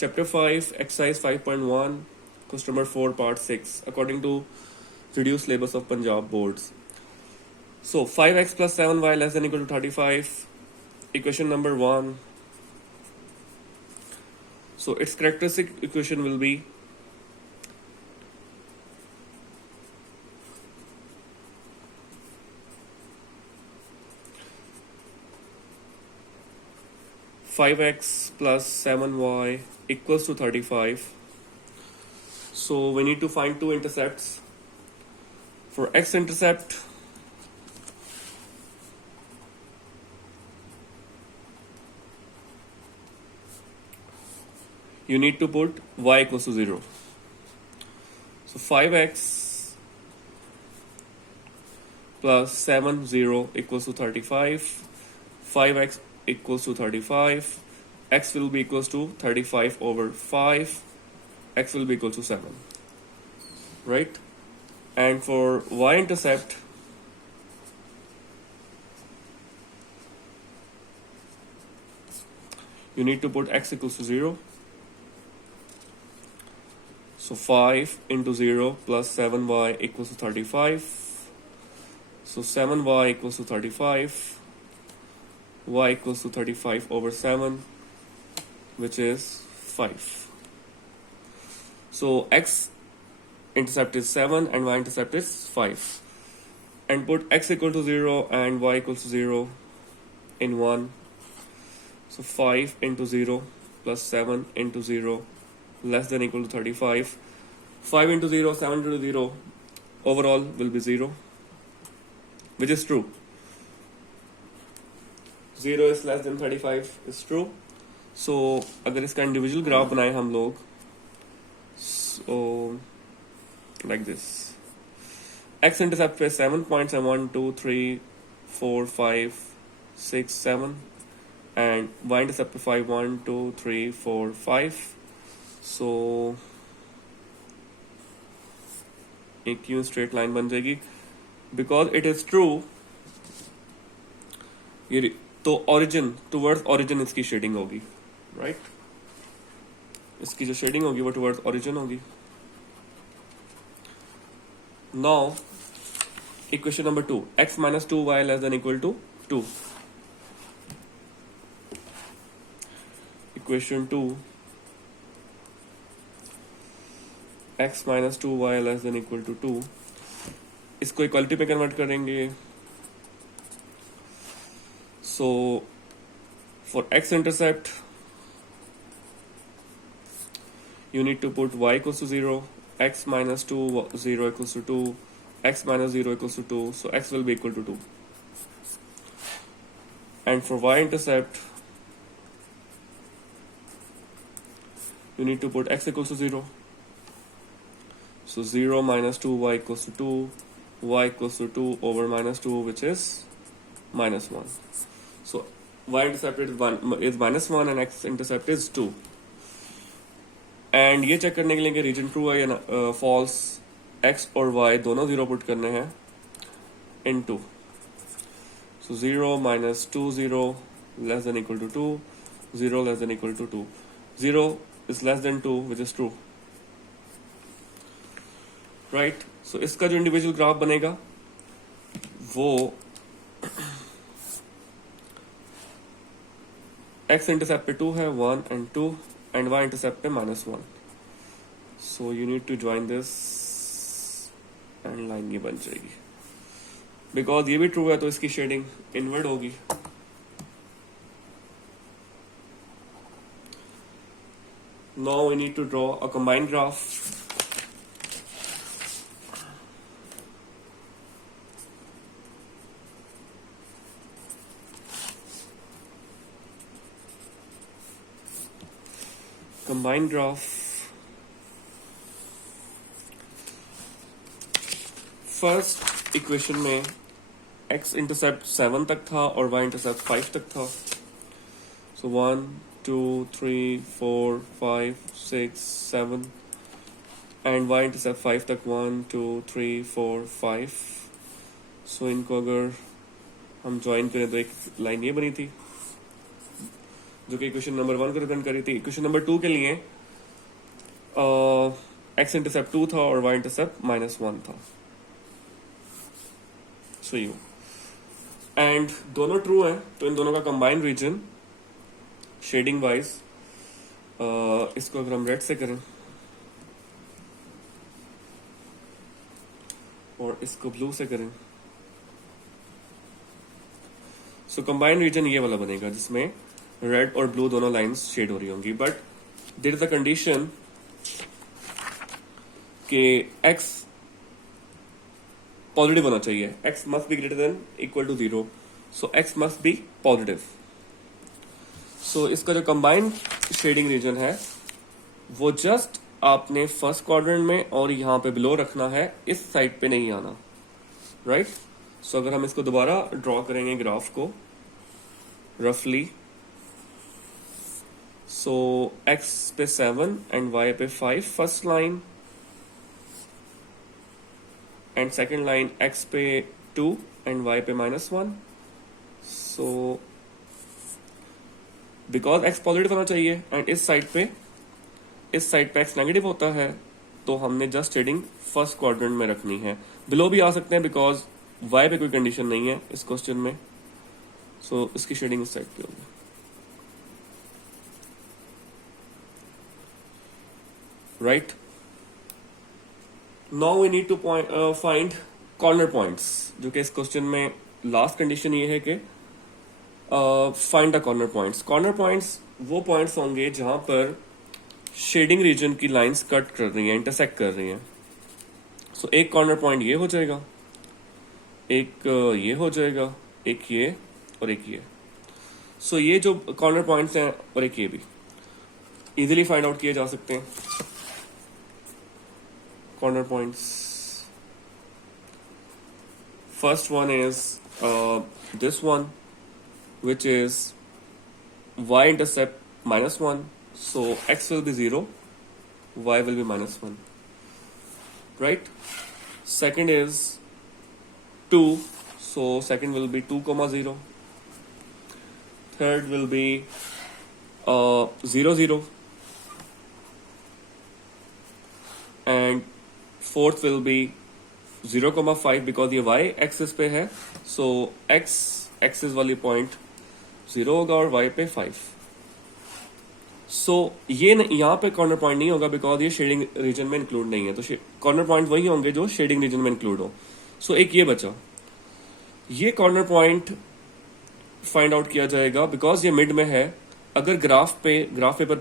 Chapter 5, Exercise 5.1, Question number 4, Part 6, according to reduced syllabus of Punjab boards. So 5x plus 7y less than equal to 35. Equation number 1. So its characteristic equation will be five x plus 7y equals to 35. So we need to find two intercepts. For x-intercept, you need to put y equals to 0. So 5x plus 7, 0 equals to 35. 5x equals to 35. X will be equals to 35 over 5. X will be equal to 7. Right? And for y-intercept, you need to put x equals to 0. So 5 into 0 plus 7y equals to 35. So 7y equals to 35. Y equals to 35 over 7, which is 5. So x-intercept is 7 and y-intercept is 5. And put x equal to 0 and y equals to 0 in 1. So 5 into 0 plus 7 into 0 less than equal to 35. 5 into 0, 7 into 0, overall will be 0, which is true. 0 is less than 35 is true. So अगर इसका individual graph बनाए हम लोग, so like this. X intercept पे 7 points है 1, 2, 3, 4, 5, 6, 7, and y intercept पे 5, 1, 2, 3, 4, 5. So एक यूं स्ट्रेट लाइन बन जाएगी बिकॉज इट इज ट्रू. ये तो ओरिजिन टुवर्ड्स ओरिजिन इसकी शेडिंग होगी, राइट? इसकी जो शेडिंग होगी वो टुवर्ड्स ओरिजिन होगी. Now equation number 2, x minus 2y less than equal to 2. Equation 2, x minus 2y less than equal to 2. इसको इक्वालिटी पे कन्वर्ट करेंगे. So for x-intercept, you need to put y equals to 0, x minus 2, 0 equals to 2, x minus 0 equals to 2, so x will be equal to 2. And for y-intercept, you need to put x equals to 0. So 0 minus 2y equals to 2, y equals to 2 over minus 2, which is minus 1. So y-intercept is minus 1 and x-intercept is 2. And ये check करने के लिए कि reason true है या false, x और y दोनों 0 put करने हैं इन 2. So 0 minus 2, 0 less than equal to 2, 0 less than equal to 2. 0 is less than 2, which is true. Right? सो इसका जो इंडिविजुअल ग्राफ बनेगा वो x इंटरसेप्ट पे 2 है, 1 and 2, and y इंटरसेप्ट पे -1. So you need to join this and line ये बन जाएगी. बिकॉज ये भी ट्रू है तो इसकी शेडिंग इनवर्ड होगी. Now we need to draw a combined graph. Combined graph. First equation में x इंटरसेप्ट 7 तक था और y इंटरसेप्ट 5 तक था. सो 1, 2, 3, 4, 5, 6, 7 एंड y इंटरसेप्ट 5 तक 1, 2, 3, 4, 5. सो इनको अगर हम ज्वाइन करें तो एक लाइन ये बनी थी. जो कि इक्वेशन नंबर 1 को रिप्रेजेंट करी थी। इक्वेशन नंबर 2 के लिए एक्स इंटरसेप्ट 2 था और वाई इंटरसेप्ट -1 था। सो यू एंड दोनों ट्रू हैं, तो इन दोनों का कंबाइंड रीजन शेडिंग वाइज इसको अगर हम रेड से करें और इसको ब्लू से करें, सो कंबाइंड रीजन ये वाला बनेगा जिसमें रेड और ब्लू दोनों लाइंस शेड हो रही होंगी। But there is a condition कि x पॉजिटिव होना चाहिए, x must be greater than equal to 0, so x must be positive. So इसका जो कंबाइंड शेडिंग रीजन है वो जस्ट आपने फर्स्ट क्वाड्रेंट में और यहाँ पे बिलो रखना है, इस साइड पे नहीं आना, राइट। सो अगर हम इसको दोबारा ड्रॉ करेंगे ग्राफ को रफली, सो x पे 7 एंड y पे 5 first line, and second line x पे 2 एंड y पे -1। सो बिकॉज x पॉजिटिव होना चाहिए एंड इस साइड पे x नेगेटिव होता है, तो हमने जस्ट शेडिंग फर्स्ट क्वाड्रेंट में रखनी है। बिलो भी आ सकते हैं बिकॉज y पे कोई कंडीशन नहीं है इस क्वेश्चन में, सो इसकी शेडिंग इस साइड पे होगी। Right, now we need to find corner points, जो कि इस क्वेश्चन में लास्ट कंडीशन ये है कि find the corner points. Corner points वो पॉइंट्स होंगे जहां पर शेडिंग रीजन की लाइंस कट कर रही हैं, इंटरसेक्ट कर रही हैं। सो एक कॉर्नर पॉइंट ये हो जाएगा, एक ये हो जाएगा, एक ये और एक ये। सो ये जो कॉर्नर पॉइंट्स हैं और एक ये भी इजीली फाइंड आउट किए जा सकते हैं। Corner points, first one is this one which is y intercept -1, so x will be 0, y will be -1, right. Second is 2, so second will be 2, 0. Third will be 0, 0, and fourth will be 0, 5 because ये y axis पे है, so x axis वाली point 0 होगा और y पे 5। सो ये यहाँ पे कॉर्नर पॉइंट नहीं होगा बिकॉज ये शेडिंग रीजन में इंक्लूड नहीं है, तो कॉर्नर पॉइंट वही होंगे जो शेडिंग रीजन में इंक्लूड हो। सो एक ये बचा, ये कॉर्नर पॉइंट फाइंड आउट किया जाएगा बिकॉज ये मिड में है। अगर ग्राफ पेपर